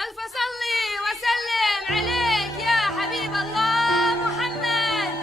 ألف صلي وسلم عليك يا حبيب الله محمد.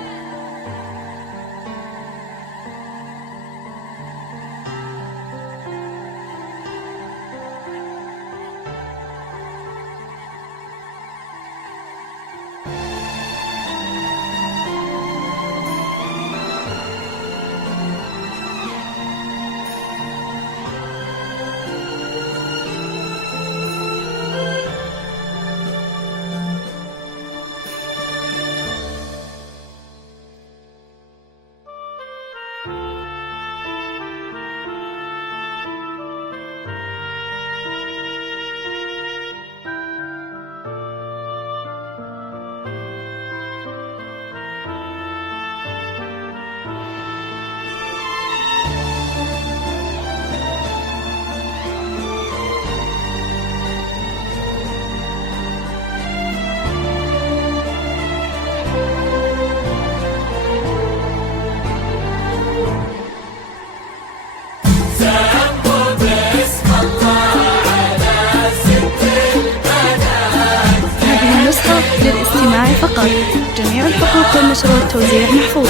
للاستماع فقط. جميع الحقوق والنشر والتوزيع محفوظ.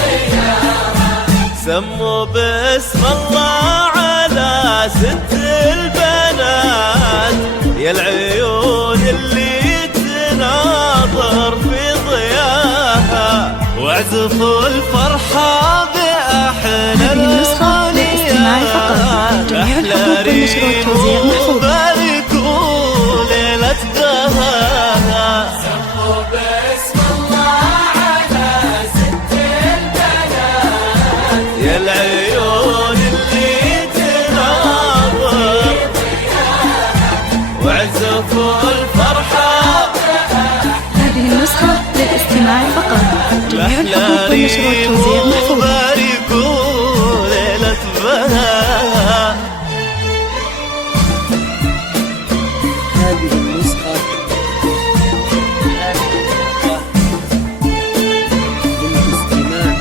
سموا باسم الله على ست البنات، يا العيون اللي تناظر في ضياها، واعزفوا الفرحة بأحلى هذه النسخة للاستماع فقط. جميع الحقوق والنشر والتوزيع محفوظ. باركوا ليلة بهاها. سموا باسم الله على ست البنات، يا العيون اللي تناظر وعزفوا الفرحة. هذه النسخة للاستماع فقط. جميع الحقوق والنشر والتوزيع محفوظ. باركوا ليلة بهاها. هذه النسخة للاستماع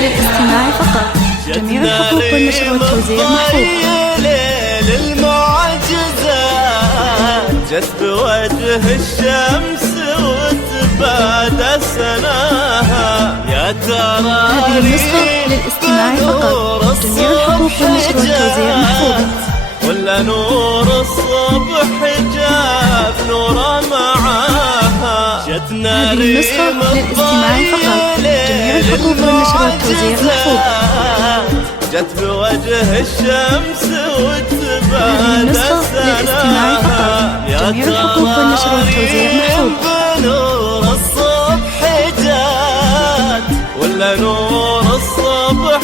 للاستماع فقط. جميع الحقوق والنشر والتوزيع محفوظ. ليل المعجزات جت بوجه الشمس وتبادى سناها، يا ترى هذه النسخة للاستماع فقط. جميع الحقوق والنشر والتوزيع محفوظ. ولا نور الصبح جاب نور معاها، جتنا هذه النسخة للاستماع فقط. جميع الحقوق والنشر والتوزيع محفوظ. جت بوجه الشمس وتبادى هذه النسخة للاستماع فقط. جميع الحقوق والنشر والتوزيع محفوظ. نور الصبح جات، ولا نور الصبح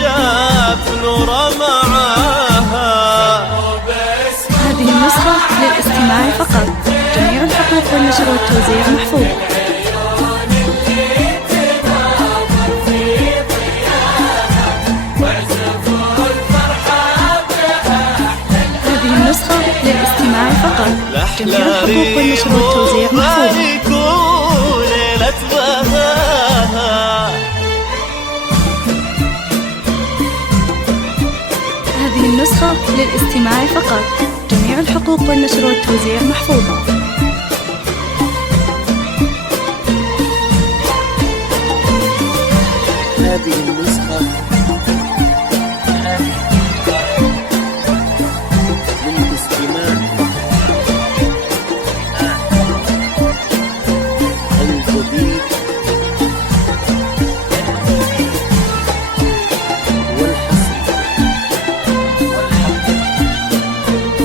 جاب نور معاها. هذه النسخة للاستماع فقط. جميع الحقوق والنشر والتوزيع محفوظ. هذه النسخة للاستماع فقط. جميع الحقوق والنشر والتوزيع محفوظ. ليلة بهاها. هذه النسخة للاستماع فقط. جميع الحقوق والنشر والتوزيع محفوظة. هذه النسخة للاستماع الجديد والحصري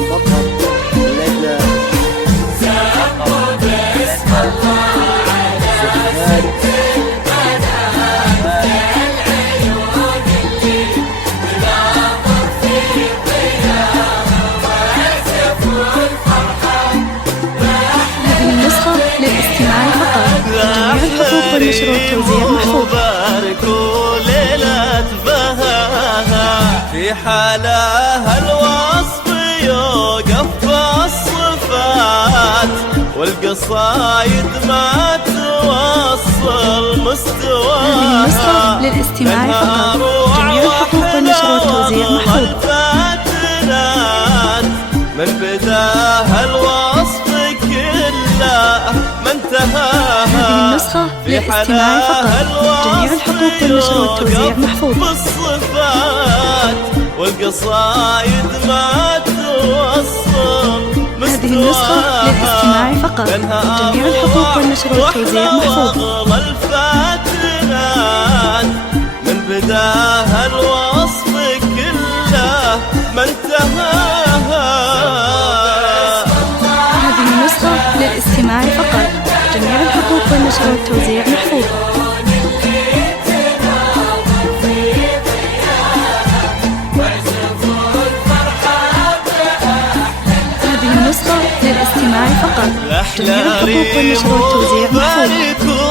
فقط لدى سموا باسم الله على ست البنات، والتوزيع محفوظ. مبارك وليلة بهاها في حالها الوصف يوقف بالصفات والقصايد ما توصل مستواها. هذه النسخة للاستماع فقط. جميع الحقوق والنشر والتوزيع محفوظ. من بداها الوصف كله ما انتهاها. هذه النسخة للاستماع فقط. جميع الحقوق والنشر والتوزيع محفوظ. بالصفات والقصايد ما توصل هذه النسخة للاستماع فقط. جميع الحقوق والنشر والتوزيع محفوظ. الفاتنات من بداها الوصف كله ما انتهاها. هذه النسخة للاستماع فقط. جميع الحقوق والنشر والتوزيع محفوظ. هذه النسخة للاستماع فقط. جميع الحقوق والنشر والتوزيع محفوظ.